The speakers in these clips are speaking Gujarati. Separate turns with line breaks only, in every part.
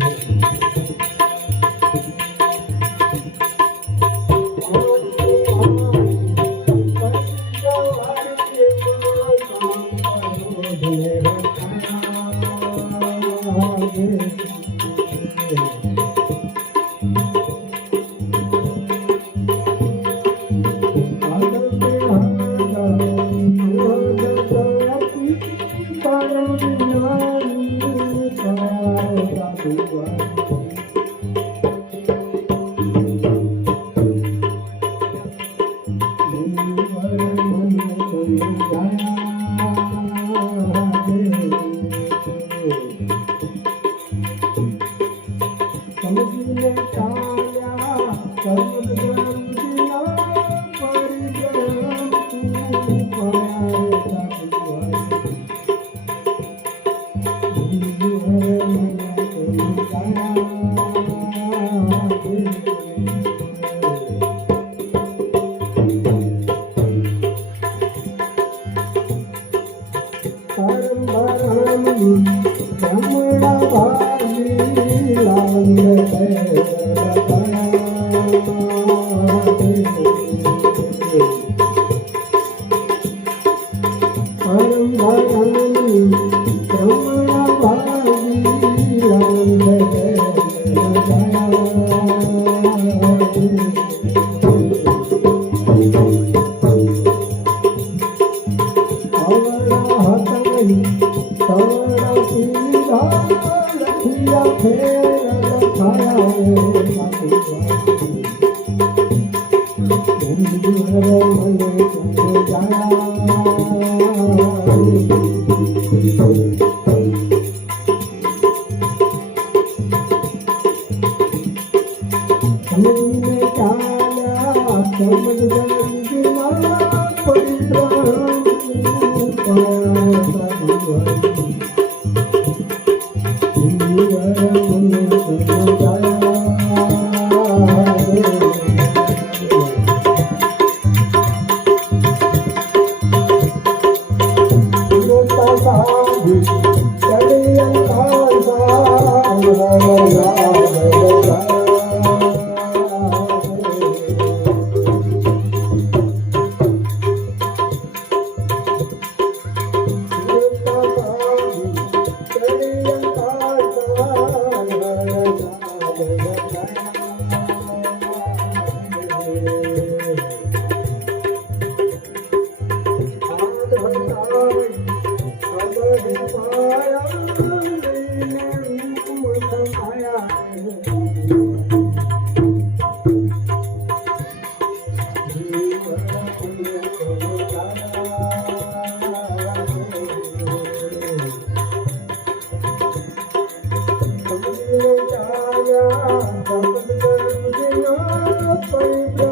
Hollywood. Yeah. Thank you.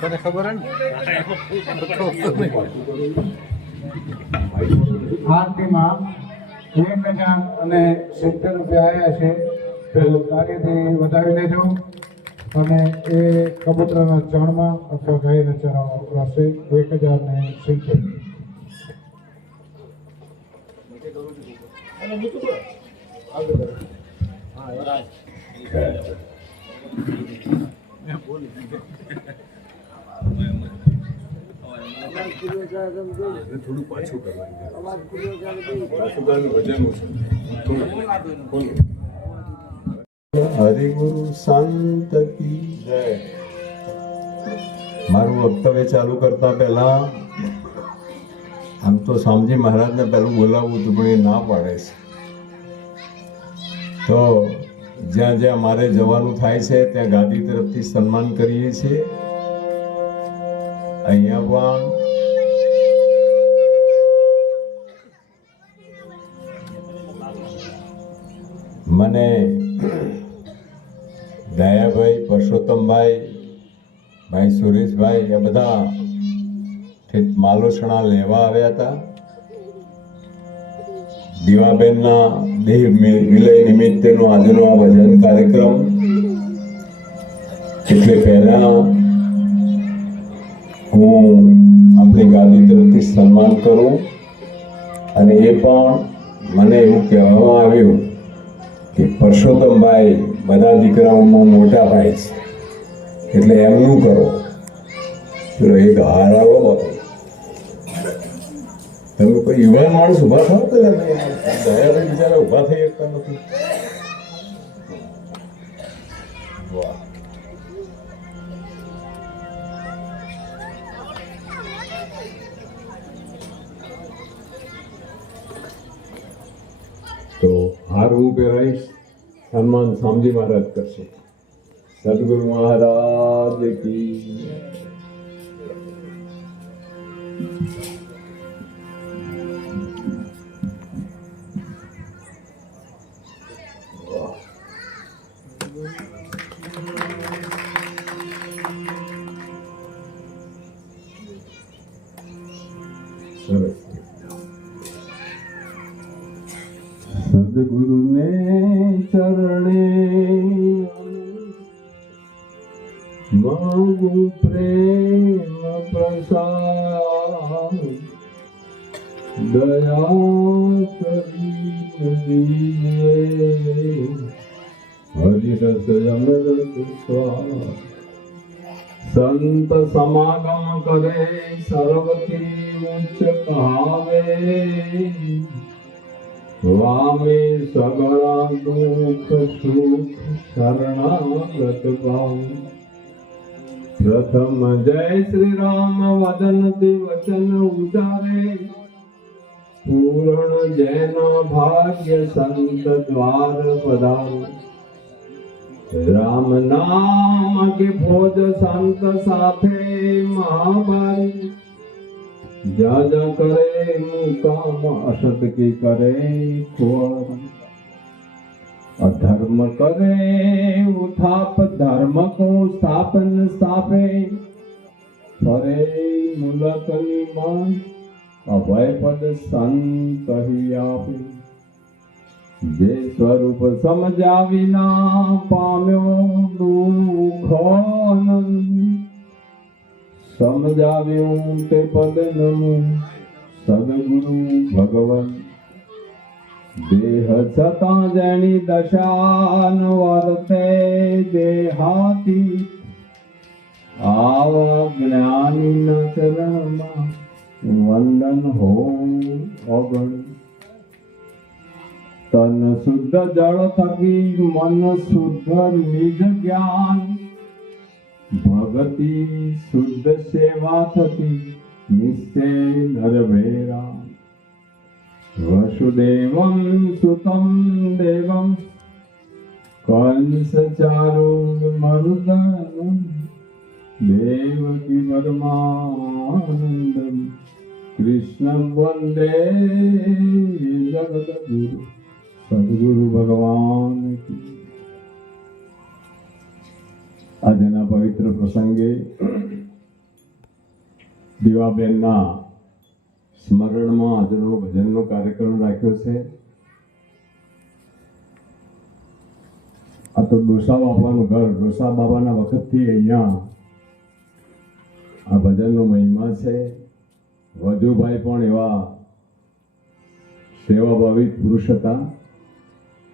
તને ખબર હે ને આરતીમાં એક હજાર અને સિત્તેર રૂપિયા આવ્યા છે. પેલું કાર્યથી વધાવી લેજો. અને એ કબૂતરાના ચણમાં અથવા ગાયના ચણામાં વપરાશે એક હજાર ને સિત્તેર.
પાછું કરવાનું પાછું કરવાનું ભજન ઓછું
હરિ ગુરુ સંત જય. મારું વક્તવ્ય ચાલુ કરતા પહેલા આમ તો શામજી મહારાજને પહેલું બોલાવવું હતું પણ એ ના પાડે છે. તો જ્યાં જ્યાં મારે જવાનું થાય છે, ત્યાં ગાદી તરફથી સન્માન કરીએ છીએ. અહીંયા પણ મને દયાભાઈ, પરસોત્તમભાઈ, ભાઈ સુરેશભાઈ, એ બધા માલોસણા લેવા આવ્યા હતા. દીવાબેનના દેહ વિલય નિમિત્તેનો આજનો ભજન કાર્યક્રમ. એટલે પહેલા હું આપણી ગાદી તરફથી સન્માન કરું અને એ પણ મને એવું કહેવામાં આવ્યું કે પરસોત્તમભાઈ બધા દીકરાઓમાં મોટા ભાઈ છે. એટલે એમનું કરો. પેલો એક હાર આવો બાપુ તમે યુવાન માણસ ઊભા થાવ કે દયાભાઈ બિચારા ઊભા થઈ શકતા નથી. તો હાર હું પહેરાઈશ સન્માન શામજી મહારાજ કરશે. સદગુરુ મહારાજ કી સદગુરુને ચરણે માગુ પ્રેમ પ્રસાદ દયા કરી. હરિરસ અમૃત સ્વાદ. સંત સમાગમ કરે, સર્વથી ઉચ્ચ કહાવે વામે સગળા દુઃખ સુખ શરણાગત ભાવ પ્રથમ જય શ્રી રામ વદન તે વચન ઉચારે પૂરણ જૈન ભાગ્ય સંત દ્વાર પધારો રામ નામ કે ભોજ સંત સાથે મહાભારી જા જા કરે કામ અસત કી કરે ખોર. અધર્મ કરે ઉથાપ ધર્મ કો સ્થાપન સ્થાપે. ફરે મુલકની માં અભય પદ સંત આપે. જે સ્વરૂપ સમજાવી ના પામ્યો દુઃખ સમજાવ્યું તે પદનું સદગુરુ ભગવન. દેહ છતાં જેની દશાન વર્તે દેહાતી. આવા જ્ઞાનીના ચરણમાં વંદન હો અગણ. તન શુદ્ધ જળ થકી મન શુદ્ધ નિજ જ્ઞાન. ભગતિ શુદ્ધ સેવા થતી નિશ્ચય નરભેરા વસુદેવમ સુતમ દેવમ કંસ ચારુંગ મરુદનમ દેવકી પરમાનંદમ કૃષ્ણ વંદે જગદગુરુ સદગુરુ ભગવાન કી આજના પવિત્ર પ્રસંગે દીવાબેનના સ્મરણમાં આજનો ભજનનો કાર્યક્રમ રાખ્યો છે. આ તો ડોસા બાપાનું ઘર, ડોસા બાબાના વખતથી અહીંયા આ ભજનનો મહિમા છે. વજુભાઈ પણ એવા સેવાભાવી પુરુષ હતા.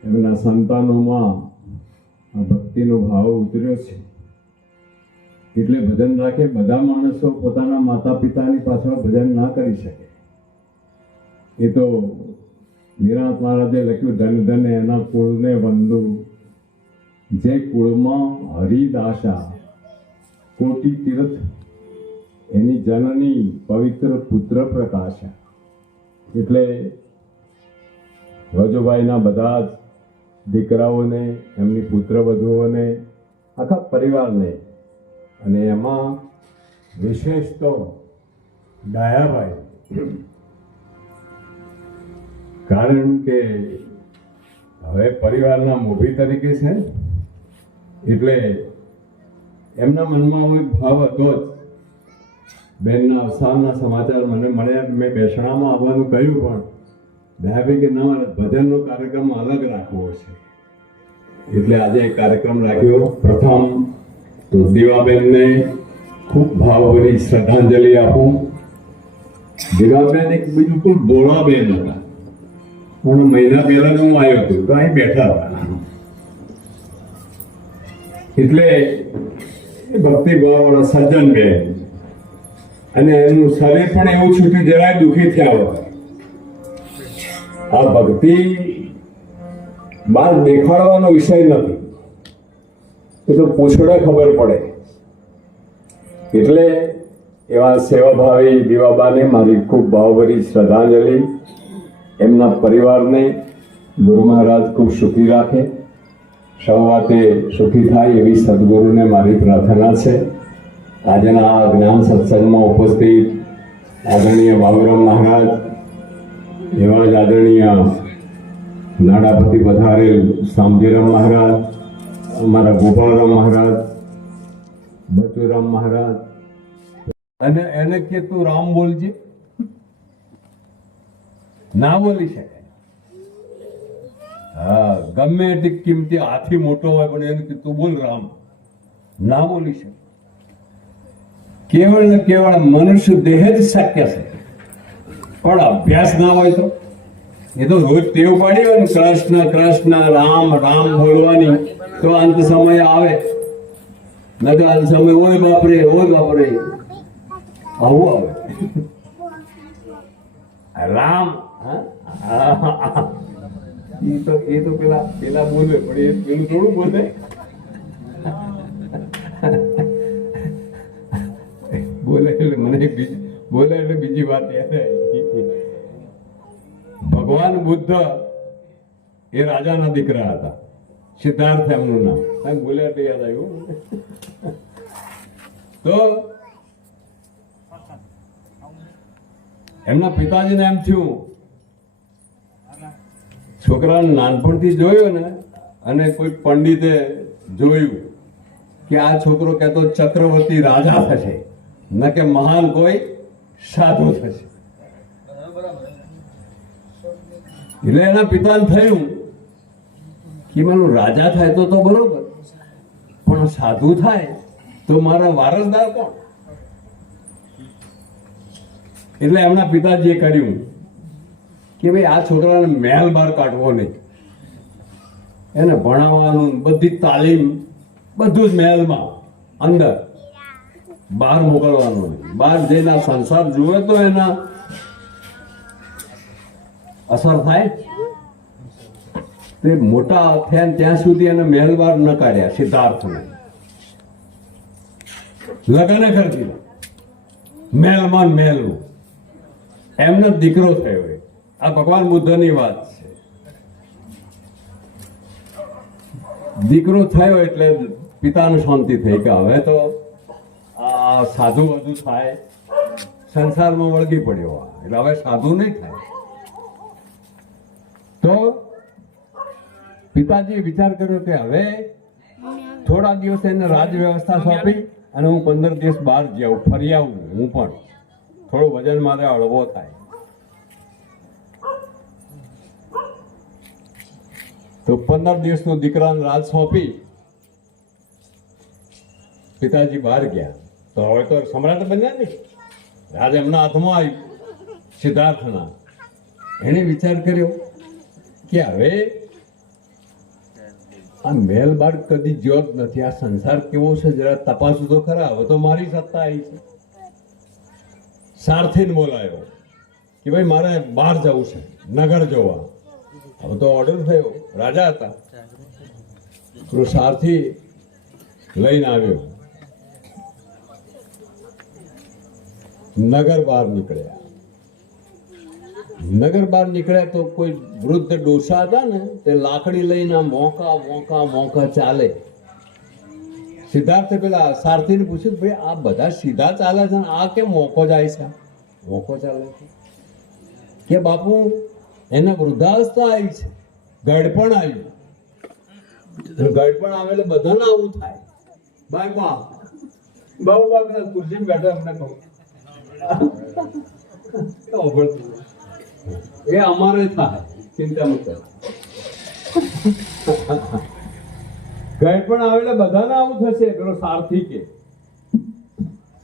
એમના સંતાનોમાં ભક્તિનો ભાવ ઉતર્યો છે. એટલે ભજન રાખે, બધા માણસો પોતાના માતા પિતાની પાછળ ભજન ના કરી શકે. એ તો નિરાંત મહારાજે લખ્યું, ધન ધન, એના કુળને વંદુ, જે કુળમાં હરિદાસા, કોટી તીર્થ, એની જનની પવિત્ર પુત્ર પ્રકાશા. એટલે વજુભાઈના બધા જ દીકરાઓને, એમની પુત્ર વધુઓને આખા પરિવારને અને એમાં વિશેષ તો ડાયાભાઈ. કારણ કે હવે પરિવારના મોભી તરીકે છે એટલે એમના મનમાં કોઈ ભાવ હતો જ. બેનના અવસાનના સમાચાર મને મળ્યા મેં બેસણામાં આવવાનું કહ્યું પણ ડાયાભાઈ કે ના ભજનનો કાર્યક્રમ અલગ રાખવો છે. એટલે આજે એક કાર્યક્રમ રાખ્યો. પ્રથમ તો દીવાબેનને ખૂબ ભાવભરી શ્રદ્ધાંજલિ આપું. દીવાબેન એક બીજું કોઈ બોળાબેન હતા. હું મહિના પહેલા હું આવ્યો હતો, તો અહીં બેઠા હતા. એટલે ભક્તિભાવવાળા સજ્જન બેન. અને એનું શરીર પણ એવું છૂટ્યું જરાય દુઃખી થયા હોય આ ભક્તિ બહાર દેખાડવાનો વિષય નથી. એ તો પૂછડે ખબર પડે. એટલે એવા સેવાભાવી દીવાબાને મારી ખૂબ ભાવભરી શ્રદ્ધાંજલિ. એમના પરિવારને ગુરુ મહારાજ ખૂબ સુખી રાખે. સૌવાતે સુખી થાય એવી સદગુરુને મારી પ્રાર્થના છે. આજના આ જ્ઞાન સત્સંગમાં ઉપસ્થિત આદરણીય બાબુરામ મહારાજ, એવા જ આદરણીય નાણાપતિ પધારેલ શામજીરામ મહારાજ અમારા ગોપાલરામ મહારાજ, બચુરામ મહારાજ. અને એને કે તું રામ બોલજે. ના બોલી શકે. હા, ગમે એટલી કિંમતી હાથી મોટો હોય, પણ એને કે તું બોલ રામ. ના બોલી શકે. કેવળ ને કેવળ મનુષ્ય દેહ જ શક્ય છે. પણ અભ્યાસ ના હોય તો? એ તો રોજ ટેવ પાડી હોય ને, કૃષ્ણ કૃષ્ણ, રામ રામ બોલવાની તો અંત સમય આવે. ન તો અંત સમય ઓય બાપરે ઓય બાપરે. આવું આવે. રામ? એ તો એ તો પેલા પેલા બોલે, પણ એ પેલું થોડું બોલે. બોલે એટલે મને બીજી, બોલે એટલે બીજી વાત યાદ. ભગવાન બુદ્ધ એ રાજાના દીકરા હતા. સિદ્ધાર્થ એમનું નામ. સાહેબ બોલ્યા એટલે યાદ આવ્યું? તો એમના પિતાજીને એમ થયું, છોકરાને નાનપણથી જોયો ને, અને કોઈ પંડિતે જોયું કે આ છોકરો કહેતો ચક્રવર્તી રાજા થશે, ન કે મહાન કોઈ સાધુ થશે. એટલે એના પિતાને થયું કે રાજા થાય તો તો બરોબર. પણ સાધુ થાય તો મારા વારસદાર કોણ? એટલે એમના પિતાજીએ કર્યું કે ભાઈ આ છોકરાને મહેલ બહાર કાઢવો નહીં. એને ભણાવવાનું, બધી તાલીમ, બધું જ મહેલમાં, અંદર. બહાર મોકલવાનું બહાર જઈને સંસાર જુએ તો એના અસર થાય. તે મોટા થયા ત્યાં સુધી એને મહેલ બહાર ન કાઢ્યા, સિદ્ધાર્થને. લગ્ન કરી દીધા મહેલમાં ને એમનો દીકરો થયો એ. આ ભગવાન બુદ્ધની વાત છે. દીકરો થયો એટલે પિતાને શાંતિ થઈ કે હવે તો આ સાધુ વધુ થાય. સંસારમાં વળગી પડ્યો એટલે હવે સાધુ નહીં થાય. તો પિતાજીએ વિચાર કર્યો કે હવે થોડા દિવસ એને રાજ વ્યવસ્થા સોંપી અને હું પંદર દિવસ બહાર જાઉં ફરી આવું, હું પણ. થોડું વજન મારે હળવો થાય. તો પંદર દિવસનો દીકરાને રાજ સોંપી પિતાજી બહાર ગયા. તો હવે તો સમ્રાટ બન્યા ને રાજ એમના હાથમાં આવ્યું, સિદ્ધાર્થના. એણે વિચાર કર્યો કે હવે આ મેલ બાર કદી જ્યો જ નથી. આ સંસાર કેવો છે? જરા તપાસું તો ખરા. હવે તો મારી સત્તા આવી છે. સારથીને બોલાયો કે ભાઈ, મારે બહાર જવું છે. નગર જોવા. હવે તો ઓર્ડર થયો. રાજા હતા. તો સારથી લઈને આવ્યો. નગર બહાર નીકળ્યા. નગર બહાર નીકળ્યા તો કોઈ વૃદ્ધ ડોસા હતા ને, તે લાકડી લઈને મોકા મોકા મોકા ચાલે. સિદ્ધાર્થે પેલા સારથીને પૂછ્યું ભાઈ, આ બધા સીધા ચાલે છે આ કેમ મોકો જાય છે? મોકો ચાલે છે? કે બાપુ, એને વૃદ્ધાવસ્થા આવી છે. ગડપણ આવ્યું. ગડપણ આવે એટલે બધાને આવું થાય. બાય બા બાબુ બાબુ ખુરશી બેઠા અમને કહું. એ અમારે થાય ચિંતા મત કઈ પણ આવે બધાને આવું થશે. પેલો સારથી કે.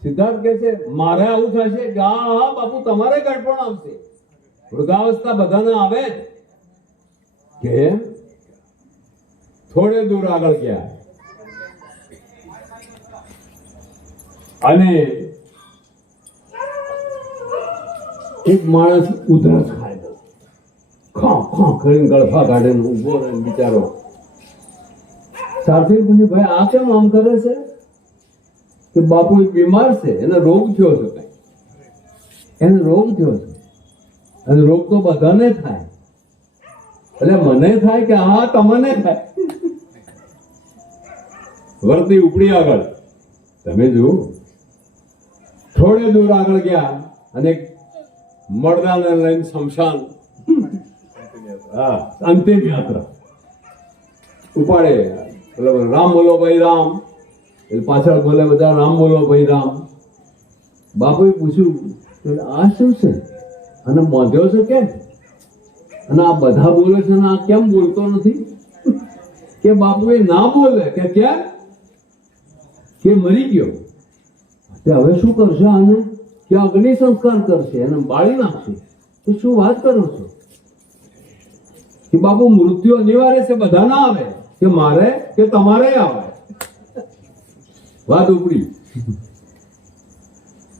સિદ્ધાર્થ કે છે, મારે આવું થશે? કે હા હા બાપુ, તમારે ગડપણ આવશે. વૃદ્ધાવસ્થા બધાને આવે કેમ? થોડે દૂર આગળ ગયા. અને એક માણસ ઉધરસ ખાય. ખા ખા કરીને ગળફા કાઢે ને ઊભો રહે બિચારો. સાથે પૂછ્યું, ભાઈ, આ કેમ આમ કરે છે? કે બાપુ બીમાર છે, એને રોગ થયો છે કઈ? એને રોગ થયો છે. અને રોગ તો બધાને થાય. એટલે મને થાય કે હા, તમને થાય? વર્તી ઉપડી આગળ. તમે જુઓ. થોડે દૂર આગળ ગયા અને એક મરદાને લઈને શમશાન હા અંતિમ યાત્રા ઉપાડે રામ બોલો ભાઈ રામ એટલે પાછળ બોલે બધા રામ બોલો ભાઈ રામ બાપુએ પૂછ્યું આ શું છે અને મોંધ્યો છે કેમ અને આ બધા બોલે છે અને આ કેમ બોલતો નથી કે બાપુ એ ના બોલે કે કેમ કે મરી ગયો તે હવે શું કરશે આને કે અગ્નિ સંસ્કાર કરશે અને બાળી નાખશે. તો શું વાત કરો છો? કે બાપુ, મૃત્યુ અનિવાર્ય છે બધા ના આવે. કે મારે? કે તમારે આવે? વાત ઉપડી.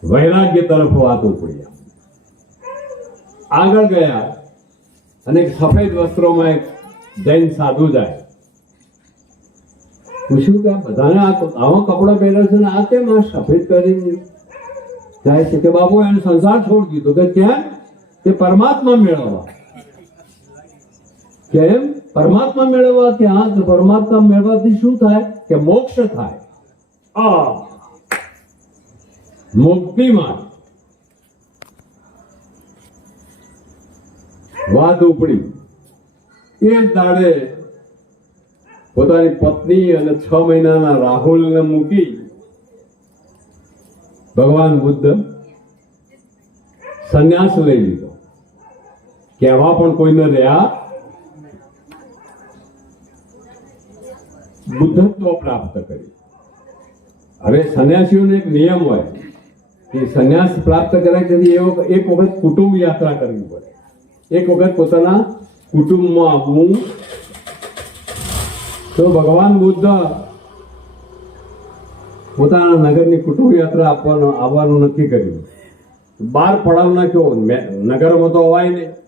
વૈરાગ્ય તરફ વાત ઉપડી. આગળ ગયા અને સફેદ વસ્ત્રોમાં એક જૈન સાધુ જાય. પૂછ્યું કે બધાને આવા કપડા પહેર્યા છે ને આ કેમ આ સફેદ કરીને જાય છે કે બાપુ એને સંસાર છોડી દીધો. કે ક્યાં કે પરમાત્મા મેળવવા. કેમ? પરમાત્મા મેળવવા કે પરમાત્મા મેળવવાથી શું થાય? કે મોક્ષ થાય. આ મુક્તિમાં વાત ઉપડી. એ દાડે પોતાની પત્ની અને છ મહિનાના રાહુલને મૂકી ભગવાન બુદ્ધ સંન્યાસ લઈ લીધો. કહેવા પણ કોઈને રહ્યા. બુદ્ધત્વ પ્રાપ્ત કર્યું. હવે સંન્યાસીઓનો એક નિયમ હોય કે સંન્યાસ પ્રાપ્ત કર્યા પછી એ વખત- એક વખત કુટુંબ યાત્રા કરવી પડે. એક વખત પોતાના કુટુંબમાં આવવું તો ભગવાન બુદ્ધ પોતાના નગરની કુટુંબ યાત્રા આપવાનું, આવવાનું નક્કી કર્યું. બાર પડાવ નાખ્યો મે- નગરમાં તો અવાય નહીં.